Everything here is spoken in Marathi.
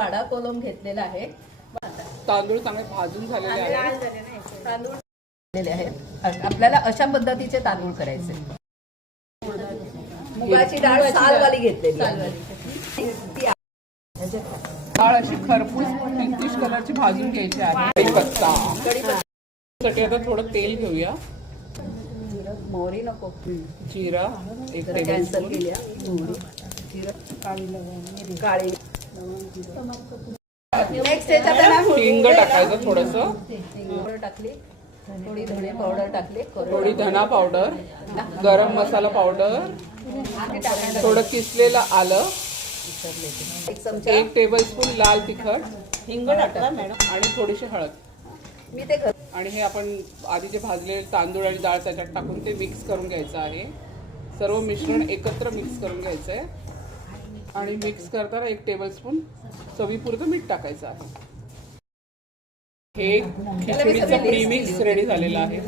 वाडा कोलम घेतलेला आहे. तांदूळ चांगले भाजून झालेले आहेत. तांदूळ झालेले आहेत. आपल्याला अशा पद्धतीचे तांदूळ करायचे. मुगाची डाळ सालवाली घेतलेली आहे. डाळ अशी खरपूस पिंकिश कलरची भाजून घ्यायची आहे. कढीपत्ता आता थोडं तेल घेऊया. मोहरी नको. जिरा एक कॅन्सल टेबलस्पून. केली. काळी नेक्स्ट हिंग टाकायचं थोडंसं. पावडर टाकली. थोडी धणे पावडर टाकली. थोडी धना पावडर, गरम मसाला पावडर, थोडं किसलेलं आलं, एक चमचा 1 टेबलस्पून लाल तिखट, हिंग टाकला मॅडम आणि थोडीशी हळद. मी ते आणि हे आपण आधी जे भाजलेले तांदूळ आणि डाळ त्याच्यात टाकून ते मिक्स करून घ्यायचं आहे. सर्व मिश्रण एकत्र मिक्स करून घ्यायचं आहे. आणि मिक्स करताना 1 टेबलस्पून चवीपुरतं मीठ टाकायचं आहे. हे खिचडीचं प्रीमिक्स रेडी झालेलं आहे.